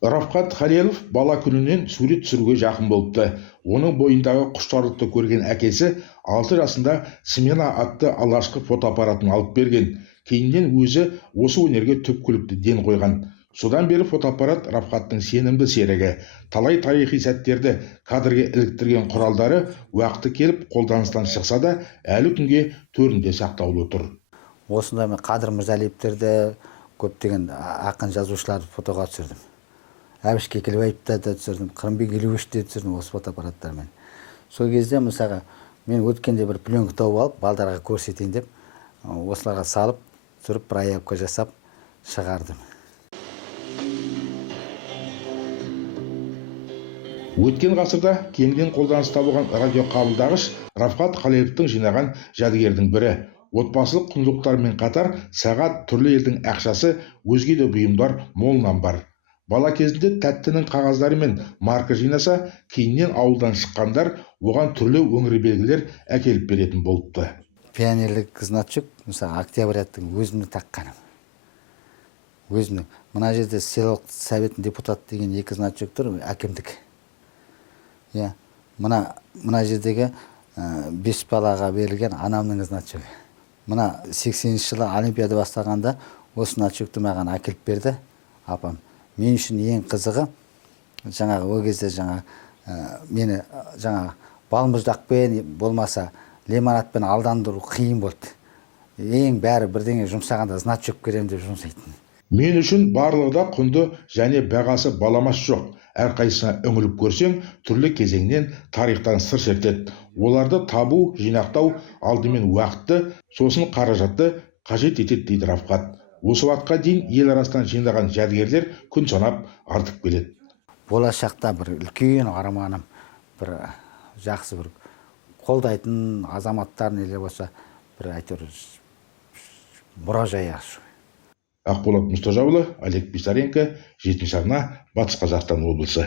Рафқат Халелов бала күнінен сурет түсіруге жақын болыпты. Оның бойындағы құштарлықты көрген әкесі 6 жасында смена атты алғашқы фотоаппаратын алып берген. Кейіннен өзі осы өнерге түпкілікті ден қойған. Содан бері фотоаппарат Рафқаттың сенімді серігі. Талай тарихи сәттерді кадрге іліктірген құралдары уақыты келіп қолданыстан шықса да, әлі күнге төрінде сақтаулы тұр. Осында мен Қадыр Мырзалиевтерді, көптеген ақын жазушыларды фотоға түсірдім. Әбіш Кекілбаевты да түсірдім, Қырымбек Елеуішті түсірдім осы фотоаппараттармен. Сол кезде мысалға мен өткенде бір пленка тауып алып, балдарға көрсетейін деп, осыларға салып, түсіріп, проявка жасап шығардым. Өткен ғасырда кеңінен қолданыста болған радиоқабылдағыш Рафқат Халеловтың жинаған жәдігердің бірі. Отбасылық құндылықтармен қатар сағат, түрлі елдің ақшасы, өзге де бұйымдар молынан бар. Бала кезінде тәттінің қағаздары мен марка жинаса, кейіннен ауылдан шыққандар оған түрлі өңір белгілер әкеліп беретін болыпты. Пионерлік значок, мысалы, октябряттың өзімді таққаным. Өзімнің. Мына жерде селолық советтің депутат деген 2 значок тұр, әкімдік. Мына жердегі 5 балаға берілген анамның значогы. Мына 80-ші жылы олимпиада бастағанда осы значокты маған әкеліп берді апам. Мен үшін ең қызығы, жаңағы о кезде мені балмұздақпен болмаса лимонадпен алдандыру қиын болды. Ең бәрі бірдеңе жұмсағанда значок берем деп жұмсайтын. Мен үшін барлығы да құнды және бағасы баламас жоқ. Әрқайсысына үңіліп көрсең, түрлі кезеңнен тарихтан сыр шертеді. Оларды табу, жинақтау алдымен уақытты, сосын қаражатты қажет етеді дейді Рафқат. Осы уақытқа дейін ел арасынан жинаған жәдігерлер күн санап артып келеді. Болашақта бір үлкен арманым, бір жақсы бір қолдайтын азаматтар нелер болса, бір әйтеуір мұражай ашу. Ақболат Мұстажаұлы, Олег Писаренко, 7-ші арна, Батыс Қазақстан облысы.